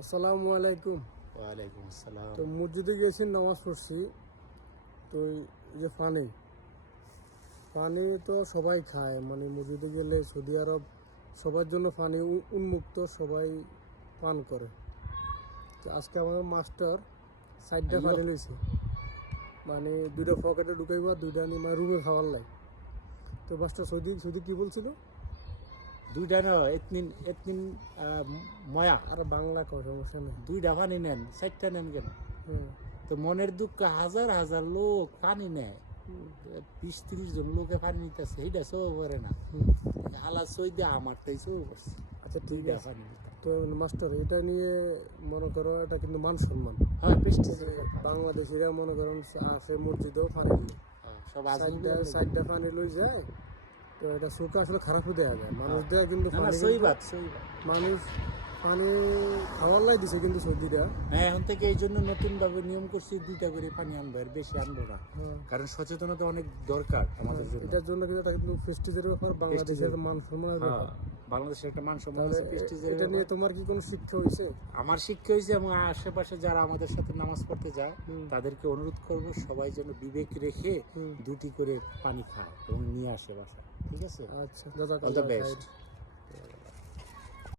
আসসালামু আলাইকুম। ওয়ালাইকুম আসসালাম। তো মসজিদে গেছি, নামাজ পড়ছি। তো এই যে পানি পানি তো সবাই খায়, মানে মসজিদে গেলে সৌদি আরব সবার জন্য পানি উন্মুক্ত, সবাই পান করে। তো আজকে আমাদের মাস্টার সাইডটা আইয়ো। পানি লইছে, মানে দুইটা পকেটে ঢুকাইবা, দুইটা নিয়ে মানে রুমে খাওয়ার লাই। তো মাস্টার সৌদি সৌদি কি বলছিল? দুইটা না, এতনিন এতনিন ময়া আর বাংলা কয়, সমস্যা নেই। দুইটা পানি নেন, চারটা নেন কেন? হ্যাঁ। তো মনের দুঃখ, হাজার হাজার লোক পানি নেয়, 20-30 জন লোকে পানি নিতেছে, সেইটা সব করে না। আলা সই দিয়ে আমারটাই সব করছে। আচ্ছা, ঠিক দুইটা আছে। পানি নিতাম। তো মাস্টার, এটা নিয়ে মনে করো এটা কিন্তু মান সম্মান। হ্যাঁ, প্রেস্টিজ। বাংলাদেশিরা মনে করেন আসে মসজিদেও পানি নিয়ে সব সাইডটা পানি লই যায়। তো এটা চোখ আসলে খারাপও দেওয়া যায়, মানুষ দেওয়া কিন্তু পানি সই কিন্তু- বাত, সই বাত। মানুষ পানি খাওয়ার লাই দিছে কিন্তু সৌদিরা। হ্যাঁ, এখন থেকে এই জন্য নতুন ভাবে নিয়ম করছি, 2টা করে পানি আনবো, আর বেশি আনবো না। হ্যাঁ। কারণ সচেতনতা অনেক দরকার আমাদের জন্য। এটার জন্য কিন্তু এটা কিন্তু প্রেস্টিজের ব্যাপার, বাংলাদেশের মান সম্মানের হ্যাঁ, ব্যাপার। বাংলাদেশের একটা মান সম্মান তাহলে আছে, প্রেস্টিজের এটা নিয়ে ব্যাপার। তোমার কি কোনো শিক্ষা হয়েছে? আমার শিক্ষা হয়েছে, এবং আশেপাশে যারা আমাদের সাথে নামাজ পড়তে যায় হুম। তাদেরকে অনুরোধ করব, সবাই যেন বিবেক রেখে হুম। 2টি করে পানি খায় এবং নিয়ে আসে বাসায়। ঠিক আছে? আচ্ছা, অল দ্য বেস্ট।